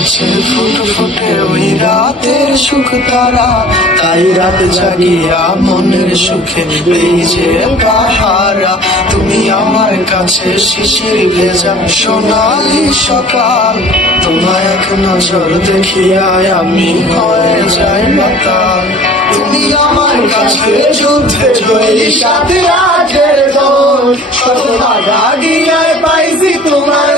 আছে ফুটে ফুটে ওই রাতের সুখ তারা, তাই রাত জাগিয়া মনের সুখে এই যে পাহারা। তুমি আমার কাছে শিশির ভেজা সোনালি সকাল, তোমার এক নজর দেখিয়া আমি হয়ে যাই মাতাল। তুমি আমার কাছে যুদ্ধে জয়ী সাথে আগের দল, শত ভাগা গিয়ায় পাইছি তোমার